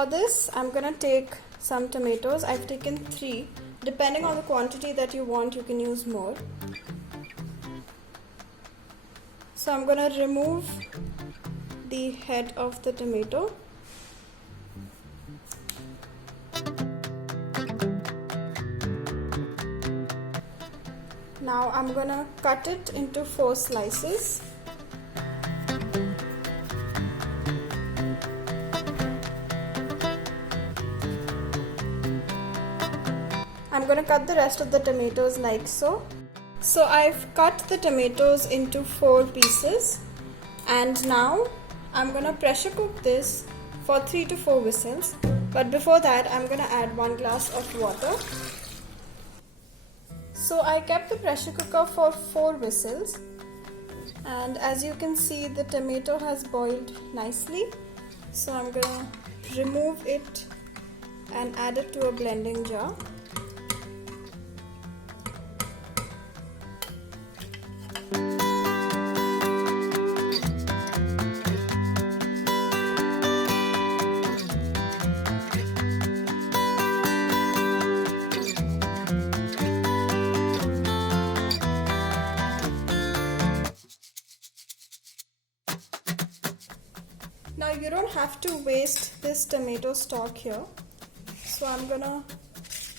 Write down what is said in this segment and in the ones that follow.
for this, I'm gonna take some tomatoes. I've taken 3. Depending on the quantity that you want, you can use more. So I'm gonna remove the head of the tomato. Now I'm gonna cut it into 4 slices. I'm gonna cut the rest of the tomatoes like so. So I've cut the tomatoes into 4 pieces, and now I'm gonna pressure cook this for 3 to 4 whistles. But before that, I'm gonna add 1 glass of water. So I kept the pressure cooker for 4 whistles, and as you can see, the tomato has boiled nicely. So I'm gonna remove it and add it to a blending jar. Now you don't have to waste this tomato stock here, so I'm gonna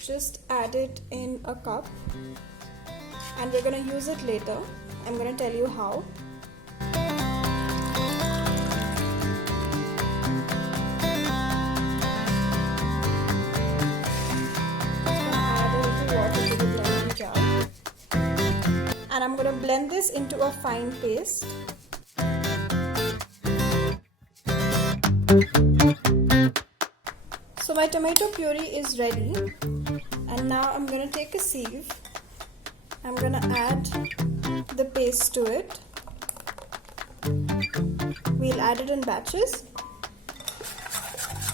just add it in a cup, and we're gonna use it later. I'm gonna tell you how. Add a little water to the blending jar, and I'm gonna blend this into a fine paste. So my tomato puree is ready, and now I'm going to take a sieve. I'm going to add the paste to it. We'll add it in batches,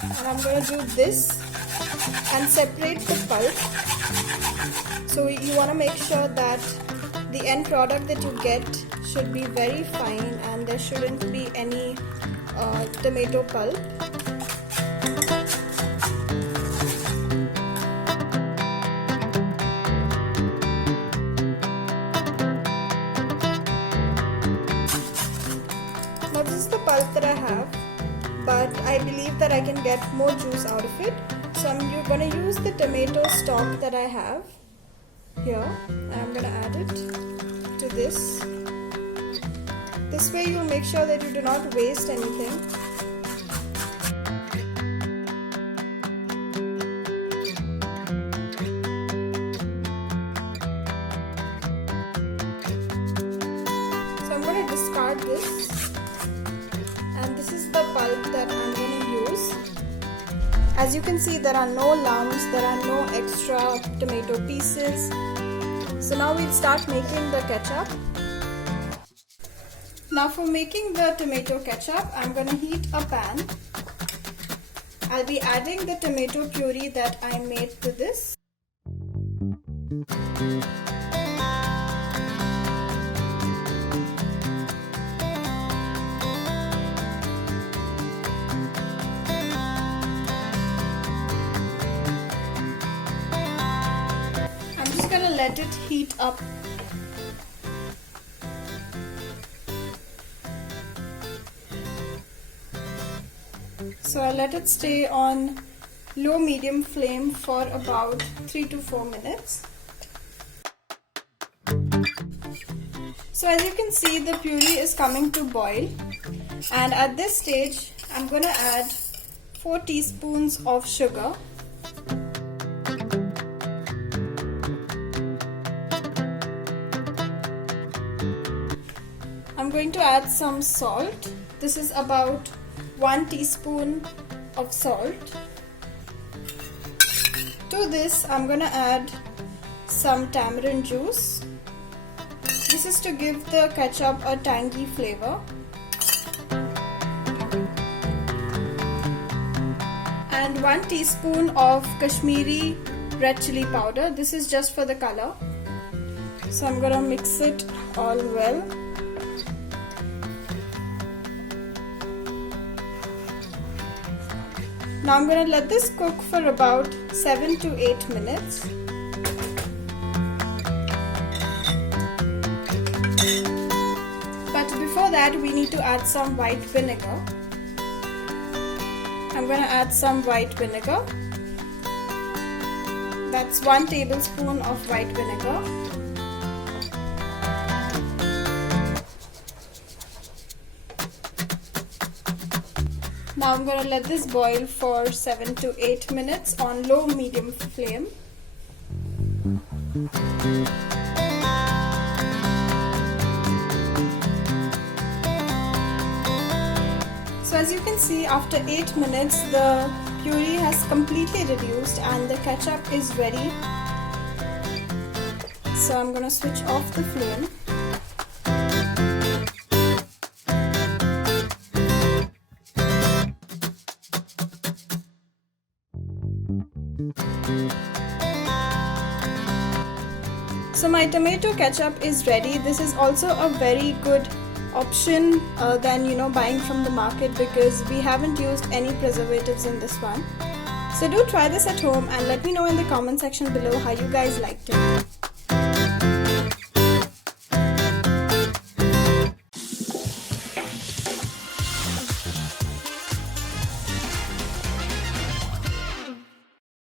and I'm going to do this and separate the pulp. So you want to make sure that the end product that you get should be very fine and there shouldn't be any tomato pulp. Now this is the pulp that I have, but I believe that I can get more juice out of it. So I'm going to use the tomato stock that I have here, and I'm going to add it to this. This way you'll make sure that you do not waste anything. So I'm going to discard this, and this is the pulp that I'm going to use. As you can see, there are no lumps, there are no extra tomato pieces. So now we'll start making the ketchup. Now for making the tomato ketchup, I'm going to heat a pan. I'll be adding the tomato puree that I made to this. I'm just going to let it heat up. So I'll let it stay on low-medium flame for about 3 to 4 minutes. So as you can see, the puree is coming to boil, and at this stage I'm going to add 4 teaspoons of sugar. I'm going to add some salt. This is about 1 teaspoon of salt. To this, I'm going to add some tamarind juice. This is to give the ketchup a tangy flavor. And 1 teaspoon of Kashmiri red chili powder. This is just for the color. So I'm going to mix it all well. Now I'm going to let this cook for about 7 to 8 minutes. But before that, we need to add some white vinegar. I'm going to add some white vinegar. That's 1 tablespoon of white vinegar. Now I'm going to let this boil for 7 to 8 minutes on low-medium flame. So as you can see, after 8 minutes the puree has completely reduced and the ketchup is ready. So I'm going to switch off the flame. So my tomato ketchup is ready. This is also a very good option than buying from the market, because we haven't used any preservatives in this one. So do try this at home and let me know in the comment section below how you guys liked it.